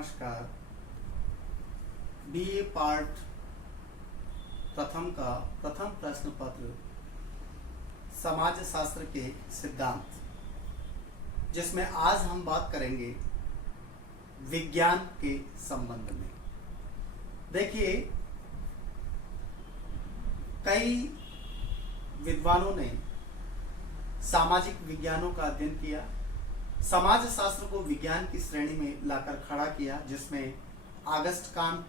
नमस्कार। BA part प्रथम का प्रथम प्रश्न पत्र समाज शास्त्र के सिद्धांत, जिसमें आज हम बात करेंगे विज्ञान के संबंध में। देखिए, कई विद्वानों ने सामाजिक विज्ञानों का अध्ययन किया, समाज शास्त्र को विज्ञान की श्रेणी में लाकर खड़ा किया, जिसमें Auguste Comte,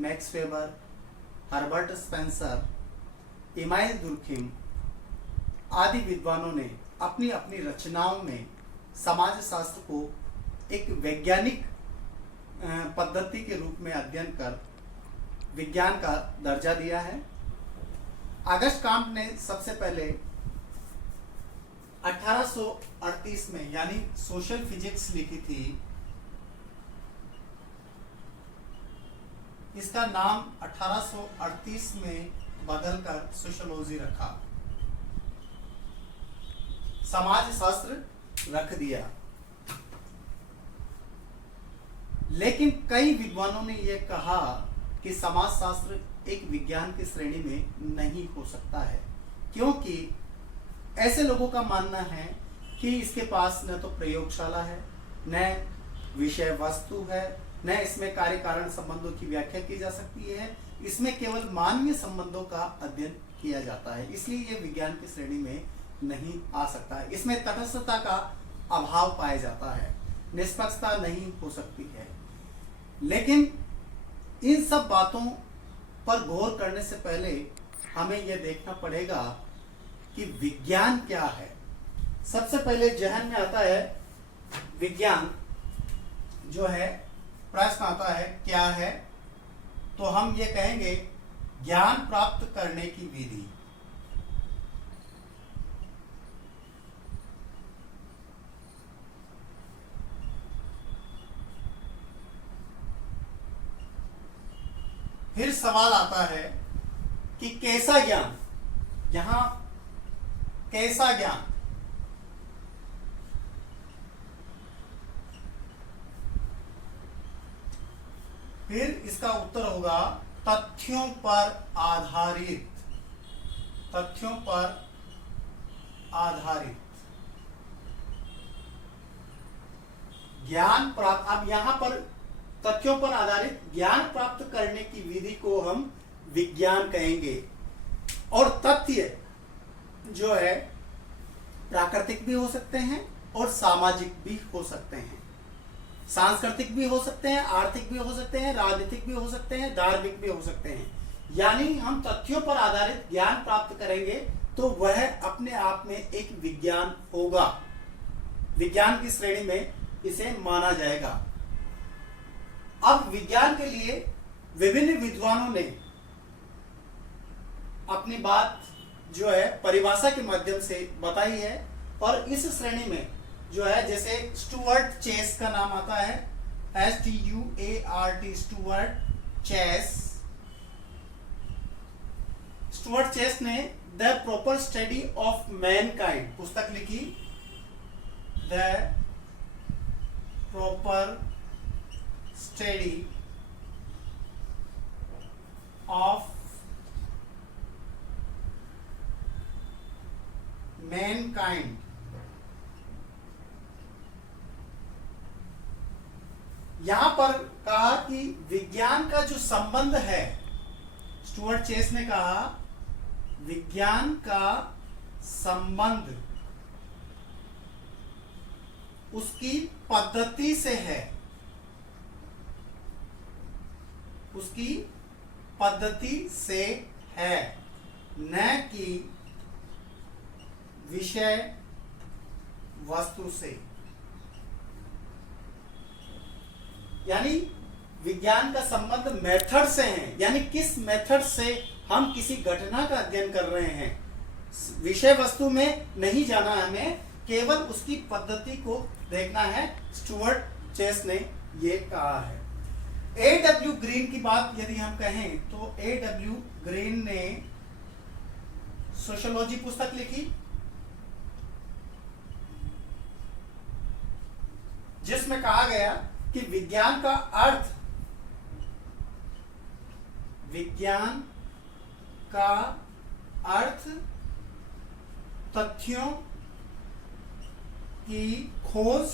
Max Weber, Herbert Spencer, Immanuel Durkheim आदि विद्वानों ने अपनी अपनी रचनाओं में समाज शास्त्र को एक वैज्ञानिक पद्धति के रूप में अध्ययन कर विज्ञान का दर्जा दिया है। ऑगस्ट कांट ने सबसे पहले 1838 में यानी सोशल फिजिक्स लिखी थी। इसका नाम 1838 में बदलकर सोशियोलॉजी रखा, समाज शास्त्र रख दिया। लेकिन कई विद्वानों ने यह कहा कि समाज शास्त्र एक विज्ञान की श्रेणी में नहीं हो सकता है, क्योंकि ऐसे लोगों का मानना है कि इसके पास न तो प्रयोगशाला है, न विषय वस्तु है, न इसमें कार्य कारण संबंधों की व्याख्या की जा सकती है। इसमें केवल मानवीय संबंधों का अध्ययन किया जाता है, इसलिए यह विज्ञान की श्रेणी में नहीं आ सकता है। इसमें तटस्थता का अभाव पाया जाता है, निष्पक्षता नहीं हो सकती है। लेकिन इन सब बातों पर गौर करने से पहले हमें यह देखना पड़ेगा कि विज्ञान क्या है। सबसे पहले जहन में आता है विज्ञान जो है, प्रश्न आता है क्या है, तो हम ये कहेंगे ज्ञान प्राप्त करने की विधि। फिर सवाल आता है कि कैसा ज्ञान, यहां कैसा ज्ञान। फिर इसका उत्तर होगा तथ्यों पर आधारित, तथ्यों पर आधारित ज्ञान प्राप्त। अब यहां पर तथ्यों पर आधारित ज्ञान प्राप्त करने की विधि को हम विज्ञान कहेंगे। और तथ्य जो है प्राकृतिक भी हो सकते हैं और सामाजिक भी हो सकते हैं, सांस्कृतिक भी हो सकते हैं, आर्थिक भी हो सकते हैं, राजनीतिक भी हो सकते हैं, धार्मिक भी हो सकते हैं। यानी हम तथ्यों पर आधारित ज्ञान प्राप्त करेंगे तो वह अपने आप में एक विज्ञान होगा, विज्ञान की श्रेणी में इसे माना जाएगा। अब विज्ञान के लिए विभिन्न विद्वानों ने अपनी बात जो है परिभाषा के माध्यम से बताई है। और इस श्रेणी में जो है, जैसे स्टुअर्ट चेस का नाम आता है, STUART, Stuart Chase. Stuart Chase ने the proper study of mankind पुस्तक लिखी, the proper study of mankind. यहां पर कहा कि विज्ञान का जो संबंध है, स्टुअर्ट चेस ने कहा विज्ञान का संबंध उसकी पद्धति से है, उसकी पद्धति से है, न कि विषय वस्तु से। यानी विज्ञान का संबंध मेथड से है, यानी किस मेथड से हम किसी घटना का अध्ययन कर रहे हैं। विषय वस्तु में नहीं जाना, हमें केवल उसकी पद्धति को देखना है। स्टुअर्ट चेस ने ये कहा है। A.W. ग्रीन की बात यदि हम कहें तो A.W. ग्रीन ने सोशियोलॉजी पुस्तक लिखी, जिसमें कहा गया कि विज्ञान का अर्थ तथ्यों की खोज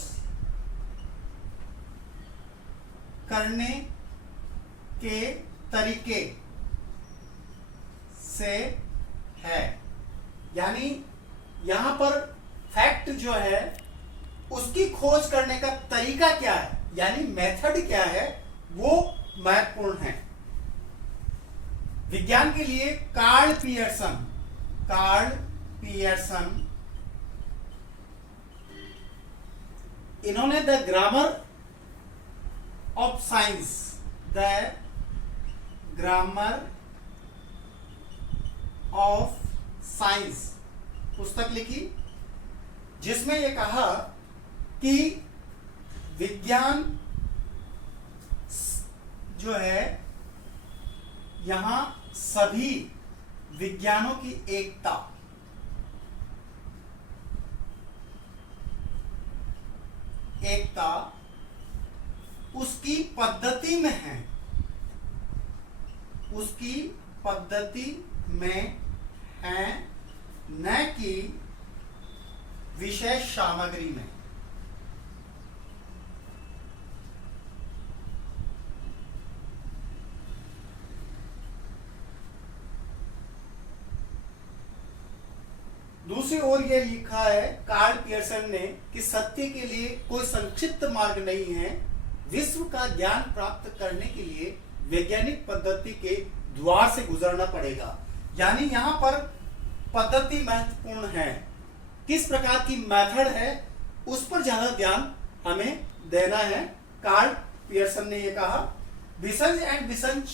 करने के तरीके से है। यानी यहां पर फैक्ट जो है उसकी खोज करने का तरीका क्या है, यानी मेथड क्या है, वो महत्वपूर्ण है। विज्ञान के लिए कार्ल पियर्सन इन्होंने द ग्रामर ऑफ साइंस पुस्तक लिखी, जिसमें यह कहा कि विज्ञान जो है यहां सभी विज्ञानों की एकता उसकी पद्धति में है, न कि विशेष सामग्री में। दूसरी ओर यह लिखा है कार्ल पियर्सन ने कि सत्य के लिए कोई संक्षिप्त मार्ग नहीं है, विश्व का ज्ञान प्राप्त करने के लिए वैज्ञानिक पद्धति के द्वार से गुजरना पड़ेगा। यानी यहां पर पद्धति महत्वपूर्ण है, किस प्रकार की मेथड है उस पर ज्यादा ध्यान हमें देना है। कार्ल पियर्सन ने यह कहा। विसंज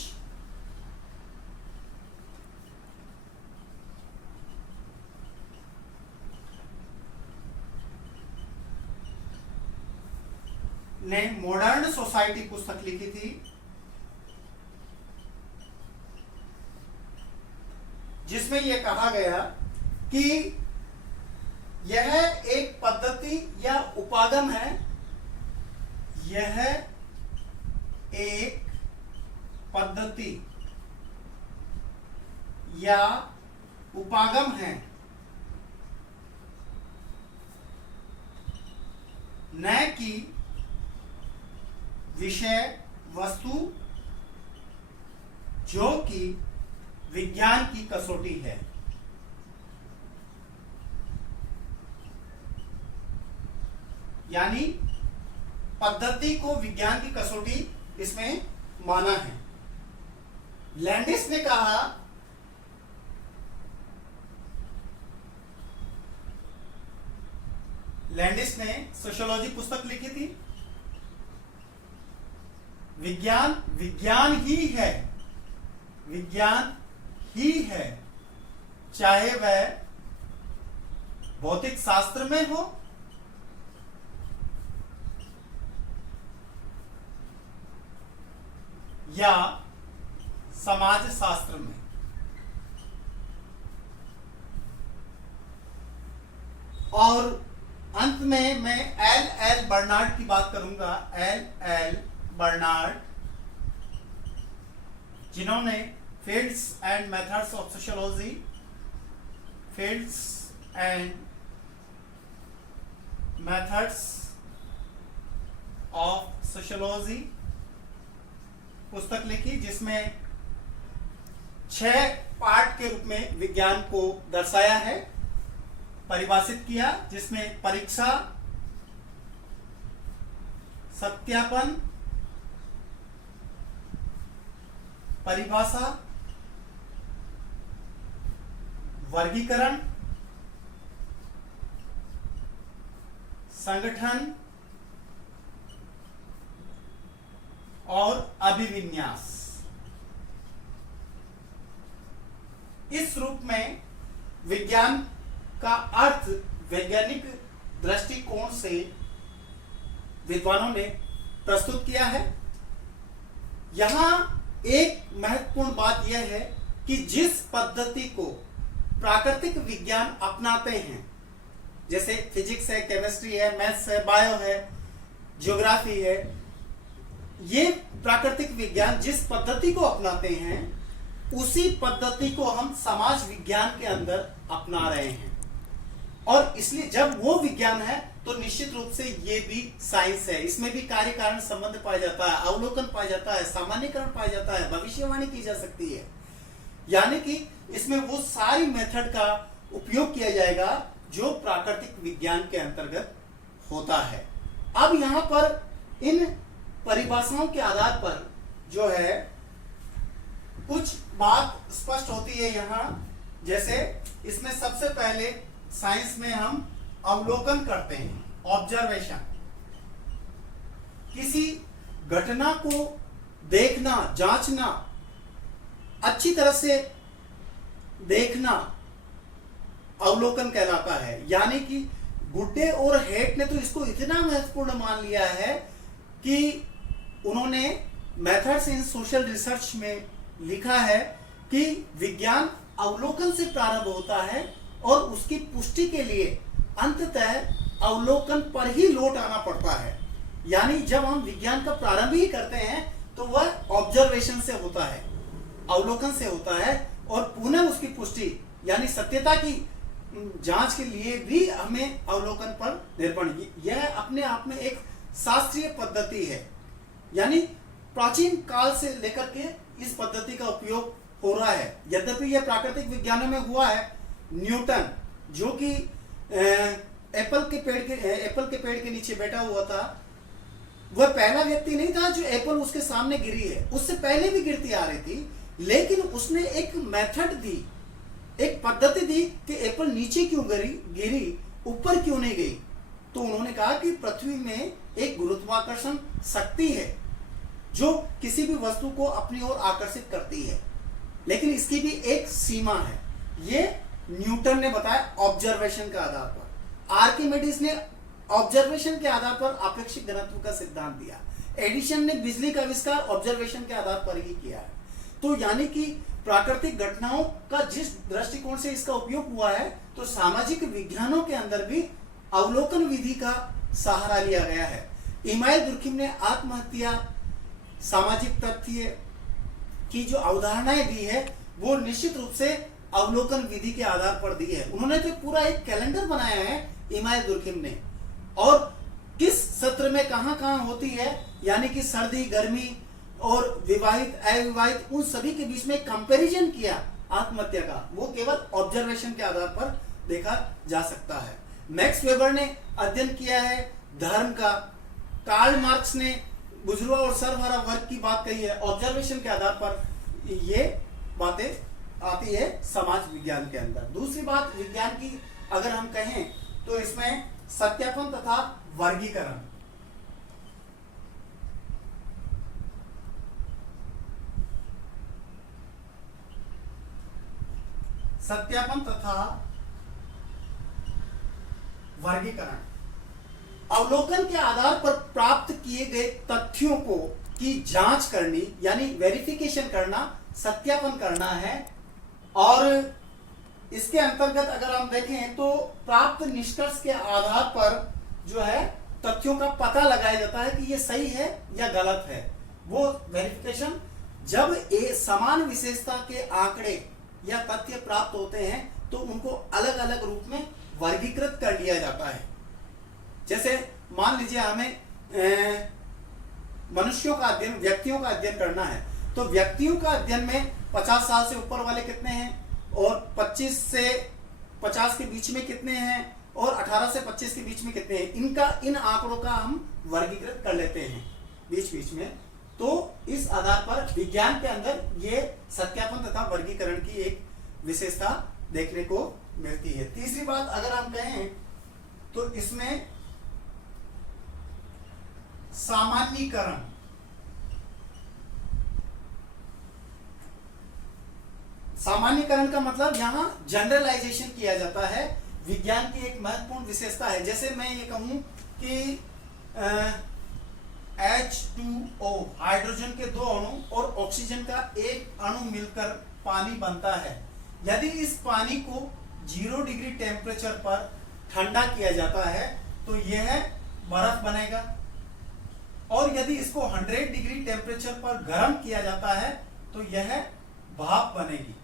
ने मॉडर्न सोसाइटी पुस्तक लिखी थी, जिसमें यह कहा गया कि यह एक पद्धति या उपागम है, यह एक पद्धति या उपागम है, न कि विषय वस्तु जो कि विज्ञान की कसौटी है। यानी पद्धति को विज्ञान की कसौटी इसमें माना है। लैंडिस ने कहा लैंडिस ने सोशियोलॉजी पुस्तक लिखी थी। विज्ञान ही है, चाहे वह भौतिक शास्त्र में हो या समाज शास्त्र में। और अंत में मैं एल बर्नार्ड की बात करूंगा। एल बर्नार्ड, जिन्होंने fields and methods of sociology, fields and methods of sociology पुस्तक लिखी, जिसमें 6 पार्ट के रूप में विज्ञान को दर्शाया है, परिभाषित किया, जिसमें परीक्षा, सत्यापन, परिभाषा, वर्गीकरण, संगठन और अभिविन्यास। इस रूप में विज्ञान का अर्थ वैज्ञानिक दृष्टिकोण से विद्वानों ने प्रस्तुत किया है। यहां एक महत्वपूर्ण बात यह है कि जिस पद्धति को प्राकृतिक विज्ञान अपनाते हैं, जैसे फिजिक्स है, केमिस्ट्री है, मैथ्स है, बायो है, ज्योग्राफी है, ये प्राकृतिक विज्ञान जिस पद्धति को अपनाते हैं उसी पद्धति को हम समाज विज्ञान के अंदर अपना रहे हैं। और इसलिए जब वो विज्ञान है तो निश्चित रूप से ये भी साइंस है। इसमें भी कार्य कारण संबंध पाया जाता है, अवलोकन पाया जाता है, सामान्यकरण पाया जाता है, भविष्यवाणी की जा सकती है। यानी कि इसमें वो सारी मेथड का उपयोग किया जाएगा जो प्राकृतिक विज्ञान के अंतर्गत होता है। अब यहां पर इन परिभाषाओं के आधार पर जो है कुछ बात स्पष्ट होती है यहां। जैसे इसमें सबसे पहले साइंस में हम अवलोकन करते हैं, ऑब्जर्वेशन। किसी घटना को देखना, जांचना, अच्छी तरह से देखना अवलोकन कहलाता है। यानी कि गुड्डे और हेट ने तो इसको इतना महत्वपूर्ण मान लिया है कि उन्होंने मेथड्स इन सोशल रिसर्च में लिखा है कि विज्ञान अवलोकन से प्रारंभ होता है और उसकी पुष्टि के लिए अंततः अवलोकन पर ही लौट आना पड़ता है। यानी जब हम विज्ञान का प्रारंभ ही करते हैं तो वह ऑब्जर्वेशन से होता है, अवलोकन से होता है, और पुनः उसकी पुष्टि यानी सत्यता की जांच के लिए भी हमें अवलोकन पर निर्भर। यह अपने आप में एक शास्त्रीय पद्धति है। यानी प्राचीन काल से लेकर के इस पद्धति का उपयोग हो रहा है। यद्यपि यह प्राकृतिक विज्ञानों में हुआ है। न्यूटन जो कि एप्पल के पेड़ के नीचे बैठा हुआ था, वह पहला व्यक्ति नहीं था जो एप्पल उसके सामने गिरी है, उससे पहले भी गिरती आ रही थी, लेकिन उसने एक मेथड दी, एक पद्धति दी कि एप्पल नीचे क्यों गिरी, ऊपर क्यों नहीं गई। तो उन्होंने कहा कि पृथ्वी में एक गुरुत्वाकर्षण शक्ति है जो किसी भी वस्तु को अपनी ओर आकर्षित करती है, लेकिन इसकी भी एक सीमा है। ये न्यूटन ने बताया ऑब्जर्वेशन के आधार पर। आर्किमिडीज ने ऑब्जर्वेशन के आधार पर आपेक्षिक घनत्व का सिद्धांत दिया। एडिशन ने बिजली का आविष्कार ऑब्जर्वेशन के आधार पर ही किया है। तो यानी कि प्राकृतिक घटनाओं का जिस दृष्टिकोण से इसका उपयोग हुआ है, तो सामाजिक विज्ञानों के अंदर भी अवलोकन विधि का सहारा लिया गया है। इमाइल दुर्खिम ने आत्महत्या, सामाजिक तथ्य की जो अवधारणाएं दी है वो निश्चित रूप से अवलोकन विधि के आधार पर दी है। उन्होंने तो पूरा एक कैलेंडर बनाया है इमाइल दुर्खिम ने, और किस सत्र में कहां होती है, यानी कि सर्दी, गर्मी और विवाहित, अविवाहित, उन सभी के बीच में कंपैरिजन किया आत्महत्या का। वो केवल ऑब्जर्वेशन के आधार पर देखा जा सकता है। मैक्स वेबर ने अध्ययन किया है धर्म का। कार्ल मार्क्स ने बुजुर्ग और सर्वहारा वर्ग की बात कही है। ऑब्जर्वेशन के आधार पर ये बातें आती है समाज विज्ञान के अंदर। दूसरी बात विज्ञान की अगर हम कहें तो इसमें सत्यापन तथा वर्गीकरण। सत्यापन तथा वर्गीकरण अवलोकन के आधार पर प्राप्त किए गए तथ्यों को की जांच करनी, यानी वेरिफिकेशन करना, सत्यापन करना है। और इसके अंतर्गत अगर हम देखें तो प्राप्त निष्कर्ष के आधार पर जो है तथ्यों का पता लगाया जाता है कि ये सही है या गलत है। वो वेरिफिकेशन जब समान विशेषता के आंकड़े या तथ्य प्राप्त होते हैं तो उनको अलग अलग रूप में वर्गीकृत कर लिया जाता है। जैसे मान लीजिए हमें मनुष्यों का अध्ययन, व्यक्तियों का अध्ययन करना है, तो व्यक्तियों का अध्ययन में 50 साल से ऊपर वाले कितने हैं और 25 से 50 के बीच में कितने हैं और 18 से 25 के बीच में कितने हैं, इन आंकड़ों का हम वर्गीकृत कर लेते हैं बीच बीच में। तो इस आधार पर विज्ञान के अंदर ये सत्यापन तथा वर्गीकरण की एक विशेषता देखने को मिलती है। तीसरी बात अगर हम कहें तो इसमें सामान्यीकरण। सामान्यीकरण का मतलब यहां जनरलाइजेशन किया जाता है। विज्ञान की एक महत्वपूर्ण विशेषता है। जैसे मैं ये कहूं कि H2O हाइड्रोजन के 2 अणु और ऑक्सीजन का एक अणु मिलकर पानी बनता है। यदि इस पानी को 0 डिग्री टेम्परेचर पर ठंडा किया जाता है तो यह बर्फ बनेगा, और यदि इसको 100 डिग्री टेम्परेचर पर गर्म किया जाता है तो यह भाप बनेगी।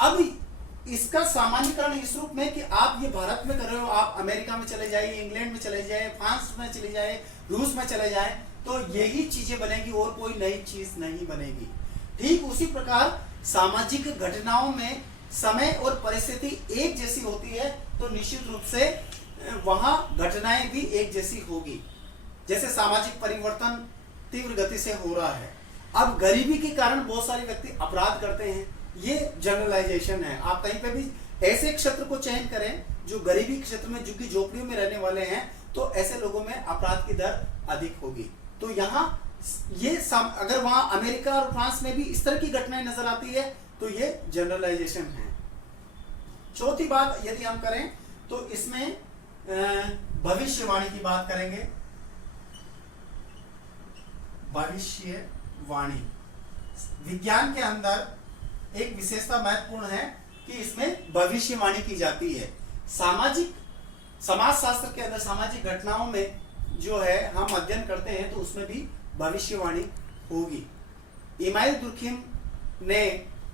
अब इसका सामान्यकरण इस रूप में कि आप ये भारत में कर रहे हो, आप अमेरिका में चले जाइए, इंग्लैंड में चले जाए, फ्रांस में चले जाए, रूस में चले जाए, तो यही चीजें बनेगी और कोई नई चीज नहीं बनेगी। ठीक उसी प्रकार सामाजिक घटनाओं में समय और परिस्थिति एक जैसी होती है तो निश्चित रूप से वहां घटनाएं भी एक जैसी होगी। जैसे सामाजिक परिवर्तन तीव्र गति से हो रहा है। अब गरीबी के कारण बहुत सारे व्यक्ति अपराध करते हैं, ये जनरलाइजेशन है। आप कहीं पे भी ऐसे क्षेत्र को चयन करें जो गरीबी क्षेत्र में, झुग्गी झोपड़ियों में रहने वाले हैं, तो ऐसे लोगों में अपराध की दर अधिक होगी। तो यहाँ ये अगर वहां अमेरिका और फ्रांस में भी इस तरह की घटनाएं नजर आती है तो ये जनरलाइजेशन है। चौथी बात यदि हम करें तो इसमें भविष्यवाणी की बात करेंगे। भविष्यवाणी विज्ञान के अंदर एक विशेषता महत्वपूर्ण है कि इसमें भविष्यवाणी की जाती है। समाजशास्त्र के अंदर सामाजिक घटनाओं में जो है हम अध्ययन करते हैं तो उसमें भी भविष्यवाणी होगी। इमाइल दुर्खिम ने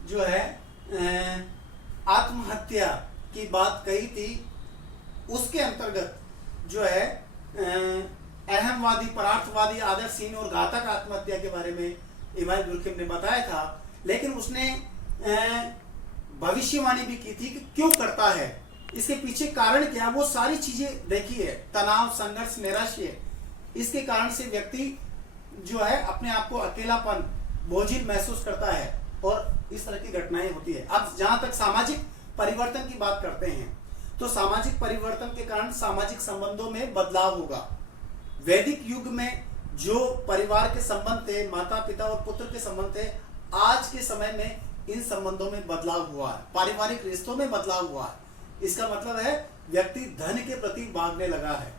जो है आत्महत्या की बात कही थी, उसके अंतर्गत जो है अहमवादी, परार्थवादी, आदर्शहीन और घातक आत्महत्या के बारे में इमाइल दुर्खिम ने बताया था। लेकिन उसने भविष्यवाणी भी की थी कि क्यों करता है, इसके पीछे कारण क्या, वो सारी चीजें देखी है। तनाव, संघर्ष, नैराश्य, इसके कारण से व्यक्ति जो है अपने आप को अकेलापन, बोझिल महसूस करता है और इस तरह की घटनाएं होती है। अब जहां तक सामाजिक परिवर्तन की बात करते हैं तो सामाजिक परिवर्तन के कारण सामाजिक संबंधों में बदलाव होगा। वैदिक युग में जो परिवार के संबंध थे, माता पिता और पुत्र के संबंध थे, आज के समय में इन संबंधों में बदलाव हुआ है, पारिवारिक रिश्तों में बदलाव हुआ है। इसका मतलब है व्यक्ति धन के प्रति भागने लगा है,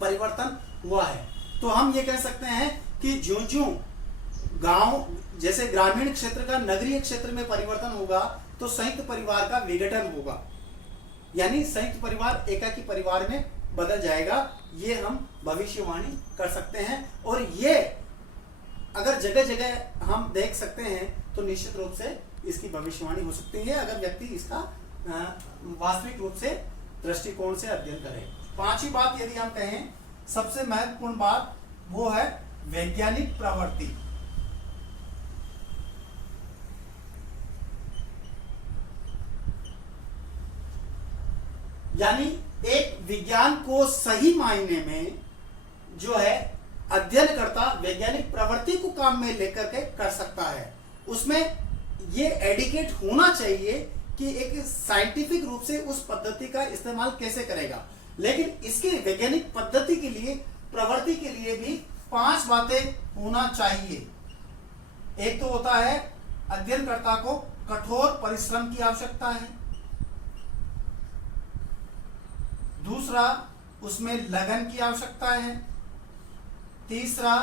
परिवर्तन हुआ है। तो हम ये कह सकते हैं कि ज्यों-ज्यों गांव जैसे ग्रामीण क्षेत्र का नगरीय क्षेत्र में परिवर्तन होगा तो संयुक्त परिवार का विघटन होगा, यानी संयुक्त परिवार एकाकी परिवार में बदल जाएगा। ये हम भविष्यवाणी कर सकते हैं और ये अगर जगह जगह हम देख सकते हैं तो निश्चित रूप से इसकी भविष्यवाणी हो सकती है अगर व्यक्ति इसका वास्तविक रूप से दृष्टिकोण से अध्ययन करे। पांचवी बात यदि हम कहें, सबसे महत्वपूर्ण बात वो है वैज्ञानिक प्रवृत्ति। यानी एक विज्ञान को सही मायने में जो है अध्ययन करता वैज्ञानिक प्रवृत्ति को काम में लेकर के कर सकता है। उसमें ये एडिकेट होना चाहिए कि एक साइंटिफिक रूप से उस पद्धति का इस्तेमाल कैसे करेगा। लेकिन इसके वैज्ञानिक पद्धति के लिए, प्रवृत्ति के लिए भी 5 बातें होना चाहिए। एक तो होता है अध्ययनकर्ता को कठोर परिश्रम की आवश्यकता है। दूसरा, उसमें लगन की आवश्यकता है। तीसरा,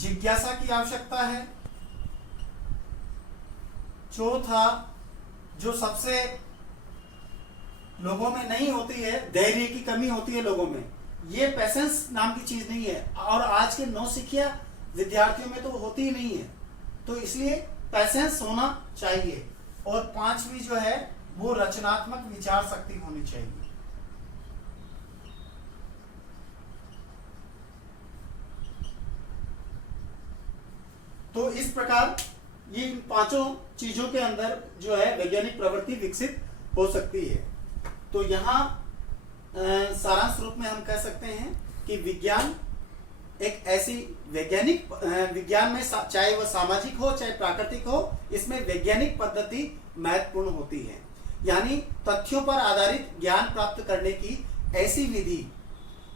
जिज्ञासा की आवश्यकता है। चौथा, जो सबसे लोगों में नहीं होती है, धैर्य की कमी होती है लोगों में, ये पेशेंस नाम की चीज नहीं है और आज के नौसिखिया विद्यार्थियों में तो होती ही नहीं है। तो इसलिए पेशेंस होना चाहिए। और पांचवी जो है वो रचनात्मक विचार शक्ति होनी चाहिए। तो इस प्रकार ये इन 5 चीजों के अंदर जो है वैज्ञानिक प्रवृत्ति विकसित हो सकती है। तो यहाँ सारांश रूप में हम कह सकते हैं कि विज्ञान एक ऐसी वैज्ञानिक विज्ञान में चाहे वह सामाजिक हो चाहे प्राकृतिक हो, इसमें वैज्ञानिक पद्धति महत्वपूर्ण होती है। यानी तथ्यों पर आधारित ज्ञान प्राप्त करने की ऐसी विधि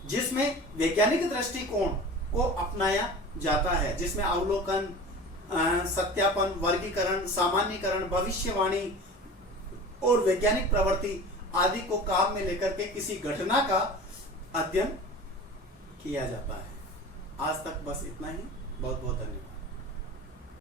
जिसमें वैज्ञानिक दृष्टिकोण को अपनाया जाता है, जिसमें अवलोकन, सत्यापन, वर्गीकरण, सामान्यीकरण, भविष्यवाणी और वैज्ञानिक प्रवृत्ति आदि को काम में लेकर के किसी घटना का अध्ययन किया जाता है। आज तक बस इतना ही। बहुत बहुत धन्यवाद।